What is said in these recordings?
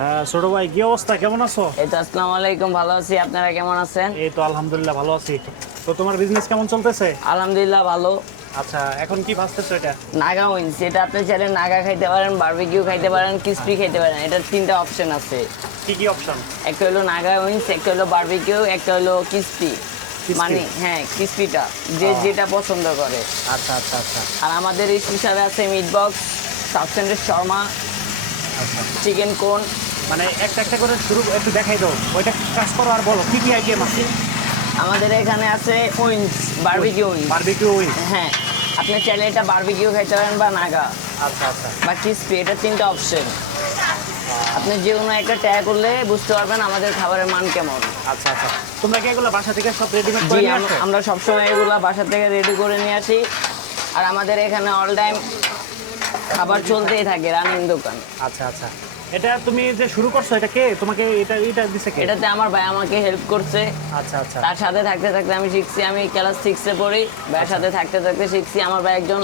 হ্যাঁ ছোট ভাই, কি অবস্থা, কেমন আছো? এই তো আসসালামু আলাইকুম, ভালো আছি। আপনারা কেমন আছেন? এই তো আলহামদুলিল্লাহ ভালো আছি। তো তোমার বিজনেস কেমন চলতেছে? আলহামদুলিল্লাহ ভালো। আচ্ছা, এখন কি ভাবতেছো এটা? নাগা উইংস, এটা আপনি চাইলে নাগা খাইতে পারেন, বারবিকিউ খাইতে পারেন, ক্রিসপি খাইতে পারেন। এটার তিনটা অপশন আছে। কি কি অপশন? একটা হলো নাগা উইংস, একটা হলো বারবিকিউ, একটা হলো ক্রিসপি। মানে হ্যাঁ, ক্রিসপিটা যে যেটা পছন্দ করে। আচ্ছা আচ্ছা আচ্ছা আর আমাদের স্পেশালে আছে মিট বক্স, সাবস্টেন্ডের শর্মা, চিকেন কোন। মানে একটা একটা করে শুরু একটু দেখাই দাও, ওইটা কাজ করো আর বলো কি কি আইটেম আছে। আমাদের এখানে আছে wings, barbecue wings. Barbecue wing. হ্যাঁ, আপনি চাইলে এটা বারবিকিউ খাইতে পারেন বা নাগা আচ্ছা আচ্ছা বা ক্রিসপি, এটা তিনটা অপশন। আপনি যে কোনো একটা ট্রাই করলে বুঝতে পারবেন আমাদের খাবারের মান কেমন। আচ্ছা আচ্ছা তোমরা কি এগুলো বাসা থেকে সব রেডিমেড জি, করে নিয়ে আসো? আমরা সবসময় এগুলো বাসা থেকে রেডি করে নিয়ে আসি। আর আমাদের এখানে অল টাইম খাবার চলতেই থাকে, রানিং দোকান। আচ্ছা আচ্ছা এটা তুমি যে শুরু করছো, এটা কে তোমাকে এটা দিছে কে? এটাতে আমার ভাই আমাকে হেল্প করছে। আচ্ছা আচ্ছা তার সাথে থাকতে থাকতে আমি শিখছি। আমি ক্লাস 6-এ পড়ি, ভাইয়ের সাথে থাকতে থাকতে শিখছি। আমার ভাই একজন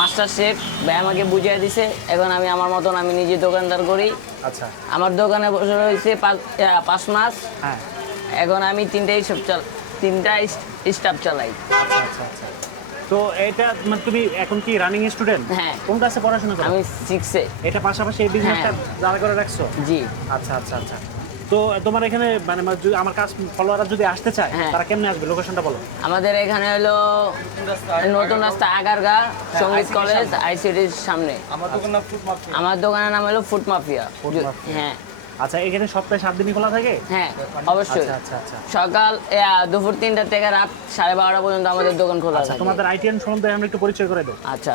মাস্টার শেফ, ভাই আমাকে বুঝিয়ে দিছে। এখন আমি আমার মতন আমি নিজে দোকানদার করি। আচ্ছা আমার দোকানে বসে রয়েছে 5 মাস। হ্যাঁ এখন আমি তিনটা স্টাফ চালাই। আচ্ছা আচ্ছা আচ্ছা তো এটা মানে তুমি এখন কি রানিং স্টুডেন্ট? হ্যাঁ। কোন ক্লাসে পড়াশোনা করো? আমি 6-এ। এটা পাশাপাশি এই বিজনেসটা দাঁড় করে রাখছো? জি। আচ্ছা আচ্ছা আচ্ছা তো তোমার এখানে মানে আমার কাজ ফলোয়াররা যদি আসতে চায় হ্যাঁ। তারা কেমনে আসবে, লোকেশনটা বলো। আমাদের এখানে হলো নতুন রাস্তা আগারগা, সঙ্গীত কলেজ, আইসিটির সামনে। আমার দোকানের নাম হলো ফুড মাফিয়া। Food mafia. হ্যাঁ আচ্ছা, এখানে সপ্তাহে 7 দিনই খোলা থাকে? হ্যাঁ, অবশ্যই। আচ্ছা আচ্ছা আচ্ছা সকাল দুপুর 3টা থেকে রাত 12:30 পর্যন্ত আমাদের দোকান খোলা আচ্ছা থাকে। তোমাদের আইটিএন সম্বন্ধে আমরা একটু পরিচয় করে দাও। আচ্ছা,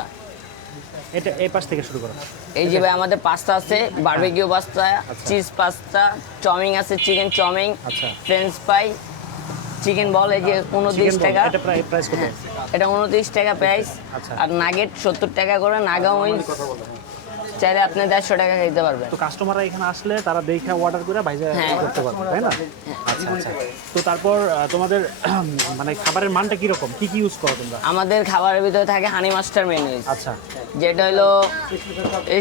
এটা এই পাশ থেকে শুরু করো। এই যে ভাই আমাদের পাস্তা আছে, barbecue pasta, cheese pasta, chow mein আছে, চিকেন চাউমিন, আচ্ছা। ফ্রেঞ্চ ফ্রাই, চিকেন বল, এই যে 29 টাকা। এটা প্রাইস কত? এটা 29 টাকা প্রাইস। আচ্ছা। আর নাগেট 70 টাকা করে। নাগা উইংস চাইলে আপনি 150 টাকা খাইতে পারবেন। তো কাস্টমাররা এখানে আসলে তারা দেখে অর্ডার করে ভাইজা হ্যাঁ। করতে পারবে, তাই না? আচ্ছা আচ্ছা তো তারপর তোমাদের মানে খাবারের মানটা কি রকম, কি কি ইউজ করো তোমরা? আমাদের খাবারের ভিতরে থাকে হানি মাস্টার মেনুজ, আচ্ছা যেটা হলো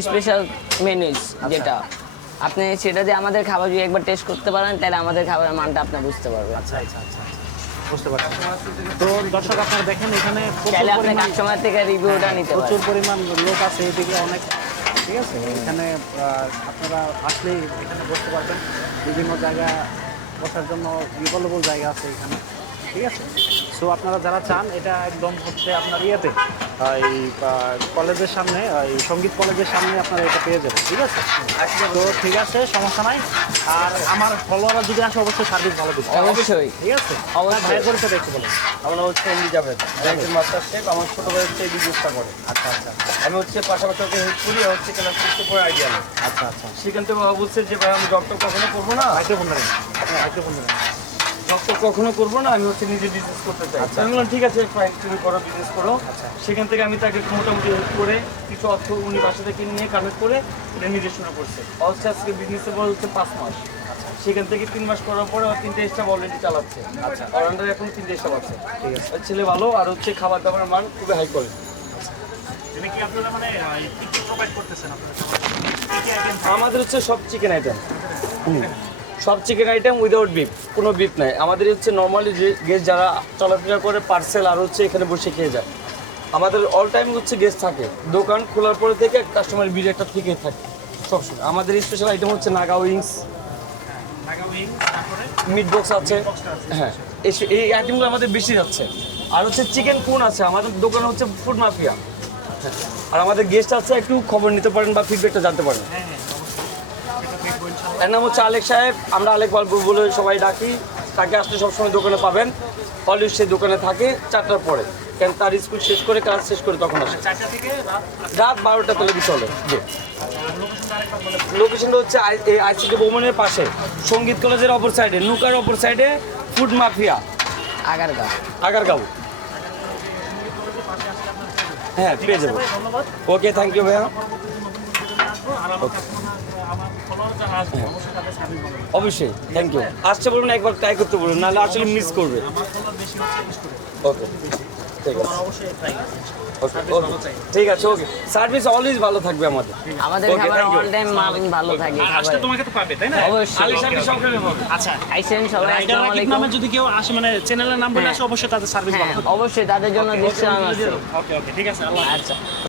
স্পেশাল মেনুজ। যেটা আপনি সেটা দিয়ে আমাদের খাবার যদি একবার টেস্ট করতে পারেন, তাহলে আমাদের খাবারের মানটা আপনি বুঝতে পারবেন। আচ্ছা আচ্ছা আচ্ছা বুঝতে পারছি। তো দর্শক আপনারা দেখেন এখানে চাইলে আপনি কাস্টমার থেকে রিভিউটা নিতে প্রচুর পারেন। পরিমাণ লোক আছে এদিকে অনেক, ঠিক আছে? এখানে আপনারা আসলেই এখানে বসতে পারবেন। বিভিন্ন জায়গা বসার জন্য রিভলেবল জায়গা আছে এখানে, ঠিক আছে? সো আপনারা যারা চান, এটা একদম হচ্ছে আপনার ইয়েতে এই কলেজের সামনে, এই সঙ্গীত কলেজের সামনে আপনারা এটা পেয়ে যাবেন, ঠিক আছে? তো ঠিক আছে, সমস্যা নাই। আর আমার ফলোয়াররা যদি আসে অবশ্যই সার্ভিস ভালো দিচ্ছে, অবশ্যই। ঠিক আছে? অবশ্যই। ভাইয়ের পরিচয় একটু বলেন। আমরা হচ্ছে এমডি জাভেদ, একজন মাস্টার শেফ। আমার ছোট ভাই হচ্ছে এই বিজনেসটা করে। আচ্ছা আচ্ছা আমি হচ্ছে পাশাপাশি ওকে হেল্প করি। আর হচ্ছে ক্লাস 6 পরে আইডিয়া নেই। আচ্ছা আচ্ছা সেখান থেকে বাবা বলছে যে ভাই আমি জবটা কখনো করবো না, মাইক্রোফোন ধরেন, মাইক্রোফোন ধরেন। জবটা কখনো করবো না, আমি হচ্ছে নিজে বিজনেস করতে চাই। আমি বললাম ঠিক আছে ফাইন, তুমি করো, বিজনেস করো। সেখান থেকে আমি তাকে মোটামুটি হেল্প করে কিছু অর্থ উনি বাসা থেকে নিয়ে কালেক্ট করে এটা নিজে শুরু করছে। হচ্ছে আজকে বিজনেসের পর হচ্ছে 5 মাস। সেখান থেকে 3 মাস করার পরে 3টে স্টাফ অলরেডি চালাচ্ছে। আচ্ছা, আর আন্ডারে এখন 3টে স্টাফ আছে। ঠিক আছে, ছেলে ভালো। আর হচ্ছে খাবার দাবারের মান খুবই হাই কোয়ালিটি। এটা কি আপনারা মানে কি কি প্রোভাইড করতেছেন আপনারা? কি কি আইটেম? আমাদের হচ্ছে সব চিকেন আইটেম, সব চিকেন আইটেম উইদাউট বিফ, কোনো বিফ নাই। আমাদের হচ্ছে নর্মালি যে গেস্ট যারা চলাফেরা করে পার্সেল আর হচ্ছে এখানে বসে খেয়ে যায়। আমাদের অল টাইম হচ্ছে গেস্ট থাকে, দোকান খোলার পরে থেকে কাস্টমার ভিড় একটা থেকেই থাকে সবসময়। আমাদের স্পেশাল আইটেম হচ্ছে নাগা উইংস, নাগা উইং, তারপরে মিট বক্স আছে। হ্যাঁ, এই আইটেমগুলো আমাদের বেশি যাচ্ছে। আর হচ্ছে চিকেন কোন আছে, আমাদের দোকান হচ্ছে ফুড মাফিয়া। আর আমাদের গেস্ট আছে, একটু খবর নিতে পারেন বা ফিডব্যাকটা জানতে পারেন। হ্যাঁ হ্যাঁ অবশ্যই সেটা দেখবো ইনশাআল্লাহ। এর নাম হচ্ছে আলেক সাহেব, আমরা আলেক বালপুর বলে সবাই ডাকি। তাকে আসলে সবসময় দোকানে পাবেন। অলওয়েজ সে দোকানে থাকে 4টার পরে, কেন তার স্কুল শেষ করে ক্লাস শেষ করে তখন আসে। 4টা থেকে রাত 12টা তলে চলে। জি, লোকেশনটা আরেকবার বলে। লোকেশনটা হচ্ছে আইসিটি ভবনের পাশে, সঙ্গীত কলেজের অপর সাইডে, নৌকার অপর সাইডে, ফুড মাফিয়া, আগারগা। আগারগাঁও। হ্যাঁ, পেয়ে যাবো। ধন্যবাদ। ওকে, থ্যাংক ইউ ভাইয়া। আর আমার ফলোয়ার যারা আসবে অবশ্যই তাদের সার্ভিস ভালো দিবে। অবশ্যই, থ্যাংক ইউ। আসতে বলবেন, একবার ট্রাই করতে বলুন, নাহলে আসলে মিস করবে। আমার ফলোয়ার বেশি হচ্ছে স্টুডেন্ট, ওকে, ঠিক আছে। অবশ্যই ট্রাই করবে। ঠিক আছে, ওকে। সার্ভিস অলওয়েজ ভালো থাকবে আমাদের। আমাদের Okay, খাবার thank you. অল টাইম ভালো থাকে আর আসলে খাবার তোমাকে তো পাবে তাই না? অবশ্যই আলী সার্ভিস সবসময় পাবে। আচ্ছা, আইসেন সবাই রাইডার আসসালামু রাকিব আলাইকুম নামে যদি কেউ আসে মানে চ্যানেলের নাম বলে আসে অবশ্যই তাদের সার্ভিস হ্যাঁ ভালো। অবশ্যই তাদের জন্য দৃষ্টান্ত আছে ওকে ওকে ঠিক আছে, আল্লাহ হাফেজ। আচ্ছা